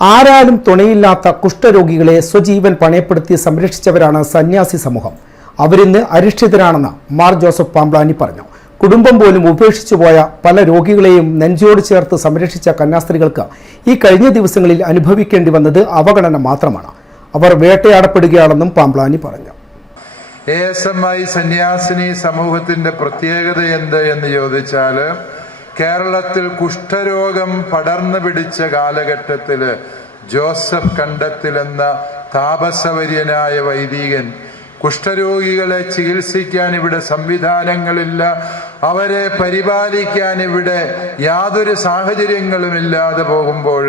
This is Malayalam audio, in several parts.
ആരാലും തുണയില്ലാത്ത കുഷ്ഠരോഗികളെ സ്വജീവൻ പണയപ്പെടുത്തി സംരക്ഷിച്ചവരാണ് സന്യാസി സമൂഹം. അവരിന്ന് അരിഷ്ഠിതരാണെന്ന് മാർ ജോസഫ് പാംബ്ലാനി പറഞ്ഞു. കുടുംബം പോലും ഉപേക്ഷിച്ചു പോയ പല രോഗികളെയും നെഞ്ചോട് ചേർത്ത് സംരക്ഷിച്ച കന്യാസ്ത്രീകൾക്ക് ഈ കഴിഞ്ഞ ദിവസങ്ങളിൽ അനുഭവിക്കേണ്ടി വന്നത് അവഗണന മാത്രമാണ്. അവർ വേട്ടയാടപ്പെടുകയാണെന്നും പാംബ്ലാനി പറഞ്ഞു. സന്യാസിനി സമൂഹത്തിന്റെ പ്രത്യേകത എന്ത് എന്ന് ചോദിച്ചാൽ കേരളത്തിൽ കുഷ്ഠരോഗം പടർന്നു പിടിച്ച കാലഘട്ടത്തിൽ ജോസഫ് കണ്ടത്തിൽ എന്ന താപസവര്യനായ വൈദികൻ കുഷ്ഠരോഗികളെ ചികിത്സിക്കാൻ ഇവിടെ സംവിധാനങ്ങളില്ല അവരെ പരിപാലിക്കാൻ ഇവിടെ യാതൊരു സാഹചര്യങ്ങളും ഇല്ലാതെ പോകുമ്പോൾ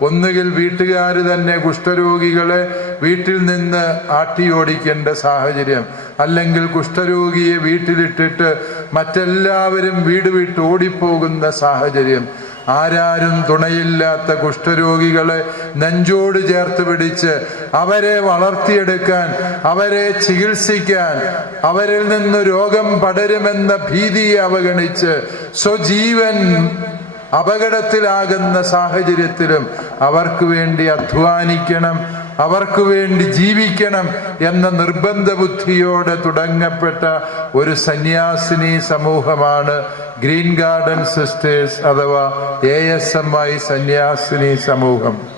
ഒന്നുകിൽ വീട്ടുകാർ തന്നെ കുഷ്ഠരോഗികളെ വീട്ടിൽ നിന്ന് ആട്ടി ഓടിക്കേണ്ട സാഹചര്യം. അല്ലെങ്കിൽ കുഷ്ഠരോഗിയെ വീട്ടിലിട്ടിട്ട് മറ്റെല്ലാവരും വീട് വിട്ട് ഓടിപ്പോകുന്ന സാഹചര്യം. ആരാരും തുണയില്ലാത്ത കുഷ്ഠരോഗികളെ നെഞ്ചോട് ചേർത്ത് പിടിച്ച് അവരെ വളർത്തിയെടുക്കാൻ അവരെ ചികിത്സിക്കാൻ അവരിൽ നിന്ന് രോഗം പടരുമെന്ന ഭീതിയെ അവഗണിച്ച് സ്വജീവൻ അപകടത്തിലാകുന്ന സാഹചര്യത്തിലും അവർക്ക് വേണ്ടി അധ്വാനിക്കണം. അവർക്ക് വേണ്ടി ജീവിക്കണം എന്ന നിർബന്ധ ബുദ്ധിയോടെ തുടങ്ങപ്പെട്ട ഒരു സന്യാസിനി സമൂഹമാണ് ഗ്രീൻ ഗാർഡൻ സിസ്റ്റേഴ്സ് അഥവാ എ എസ് എം ഐ സന്യാസിനി സമൂഹം.